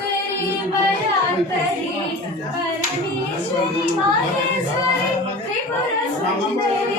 करे बरा परमेश्वरी माहेश्वरी त्रिपुर सुंदरी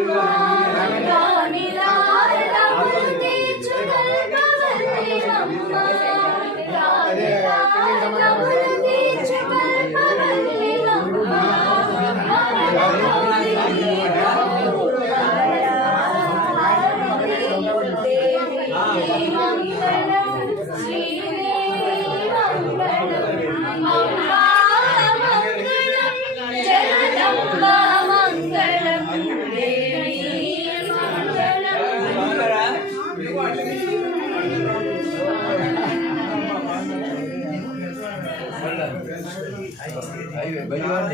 啊。భగవాన్